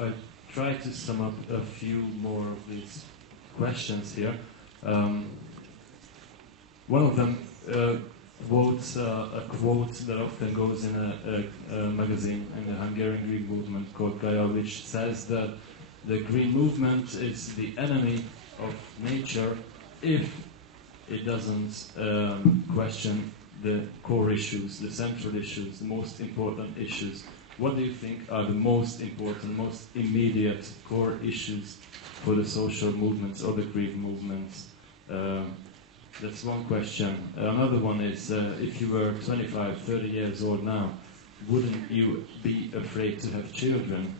I try to sum up a few more of these questions here. One of them quotes a quote that often goes in a magazine in the Hungarian Green movement called Gaia, which says that the Green movement is the enemy of nature if it doesn't question the core issues, the central issues, the most important issues. What do you think are the most important, most immediate core issues for the social movements or the green movements? That's one question. Another one is, if you were 25, 30 years old now, wouldn't you be afraid to have children?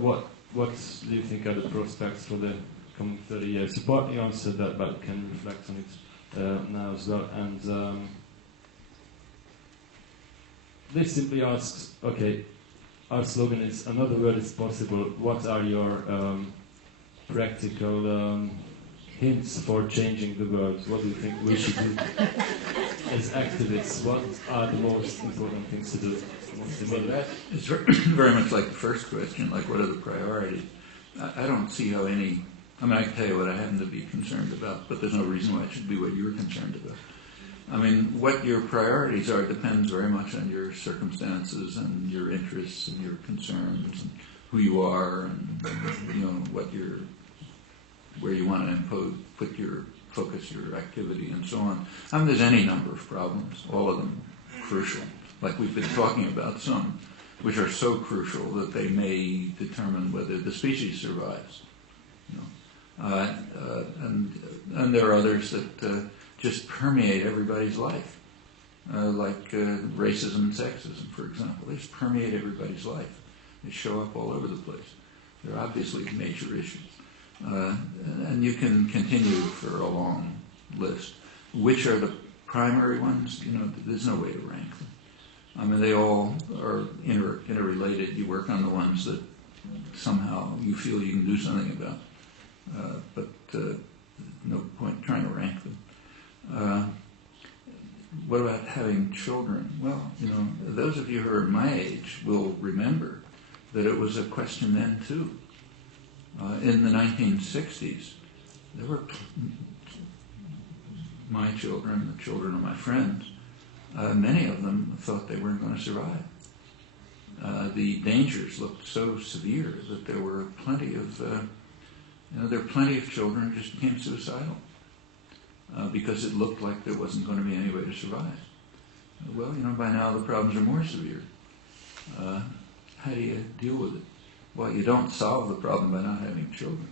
What do you think are the prospects for the coming 30 years? You partly answered that, but can reflect on it now as well. And this simply asks, okay, our slogan is, another world is possible. What are your practical hints for changing the world? What do you think we should do as activists? What are the most important things to do? Well, that is very much like the first question, like what are the priorities? I don't see how any, I mean, I can tell you what I happen to be concerned about, but there's no reason why it should be what you're concerned about. I mean, what your priorities are depends very much on your circumstances and your interests and your concerns and who you are and, you know, where you want to put your focus, your activity, and so on. I mean, there's any number of problems, all of them crucial, like we've been talking about, some which are so crucial that they may determine whether the species survives. You know? And there are others that just permeate everybody's life, like racism and sexism, for example. They just permeate everybody's life. They show up all over the place. They're obviously major issues. And you can continue for a long list. Which are the primary ones? You know, there's no way to rank them. I mean, they all are interrelated. You work on the ones that somehow you feel you can do something about. But no point trying to rank them. What about having children? Well, you know, those of you who are my age will remember that it was a question then too. In the 1960s, there were my children, the children of my friends, many of them thought they weren't going to survive. The dangers looked so severe that there were plenty of, plenty of children who just became suicidal because it looked like there wasn't going to be any way to survive. Well, you know, by now the problems are more severe. How do you deal with it? Well, you don't solve the problem by not having children.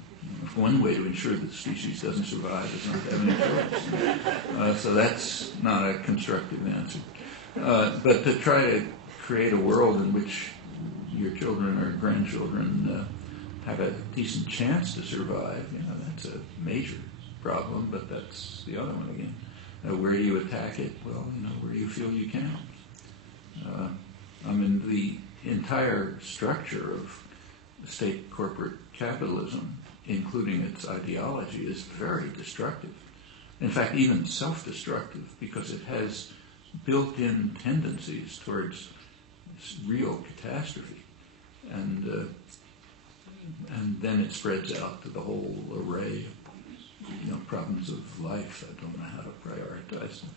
One way to ensure that the species doesn't survive is not having children. So that's not a constructive answer. But to try to create a world in which your children or grandchildren have a decent chance to survive, you know, that's a major problem, but that's the other one again. Where do you attack it? Well, you know, where do you feel you can? I mean, the entire structure of state corporate capitalism, including its ideology, is very destructive. In fact, even self-destructive, because it has built-in tendencies towards real catastrophe. And then it spreads out to the whole array of, you know, problems of life. I don't know how to prioritize them.